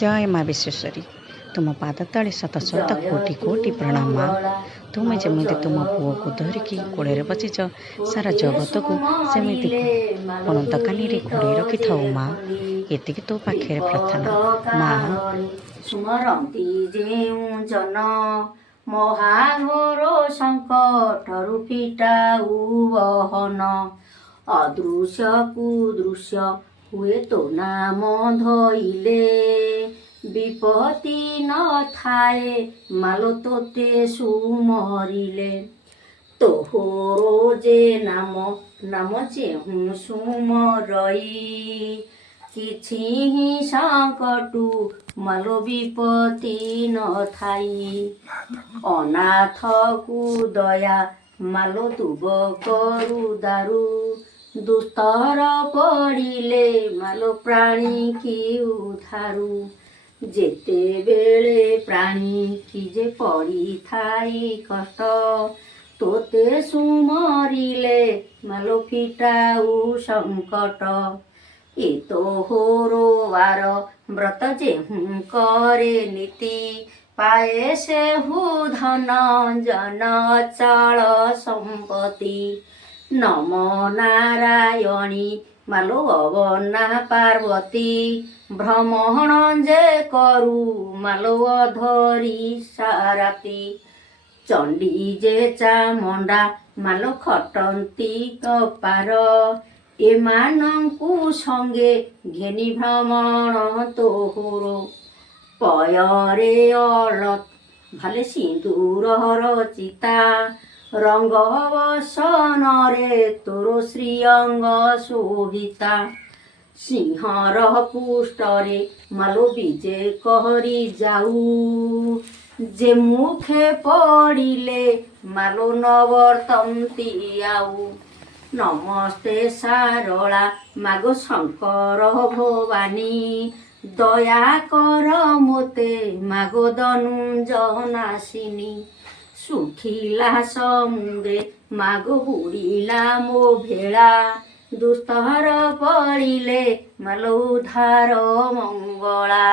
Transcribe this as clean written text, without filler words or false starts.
जय माँ विश्वेश्वरी तुम पाद तले शत शत कोटि कोटि प्रणाम माँ। तुम जमी तुम पुओ को धरिकी कोड़े बचिच सारा जगत को सेमती पणत कानी घोड़े रखी था माँ। एतिक तो पाखे प्रार्थना माँ। सुमरती जेउ जन महाघोर संकटरु फिटाऊ बहन अदृश्य कुदृश्य हुए तो नाम धइले विपत्ति न थाए मालो तोते सुमरिले तोहरो जे नाम नाम जेहु सुमरई किछि ही संकटु मालो विपत्ति न थाई अनाथ को दया मालो तुब करु दारु दुस्तर पड़िले मालो प्राणी की उधारू जेते बेले प्राणी की जे पड़ी थाई कष्ट तोते सुमरिले मालो फिटाऊ संकट ए तो होरो वार व्रत जेहु करे नीति पाए से हु धन जन अचल संपत्ति नम नारायणी मालो अवना पार्वती भ्रमण जे करू मालो अधरी साराती चंडी जे चामुंडा मालो खटंती कपार एमानंकु संगे घेनी भ्रमण तोहरो पयरे अलत भाले सिंदूर रचिता रंग वसन रे तोरो श्रीअंग शोभिता सिंहर पुष्टरे मालो विजे कहरी जाऊ जे मुखे पड़िले मालो नवर्तंती आऊ नमस्ते सारला मागो शंकर भवानी दया कर मोते मागो धनुंजनाशिनी सुखिला समुद्रे मागो बुड़िला मो भेड़ा दुस्तर पड़िले मालो उद्धार मंगला।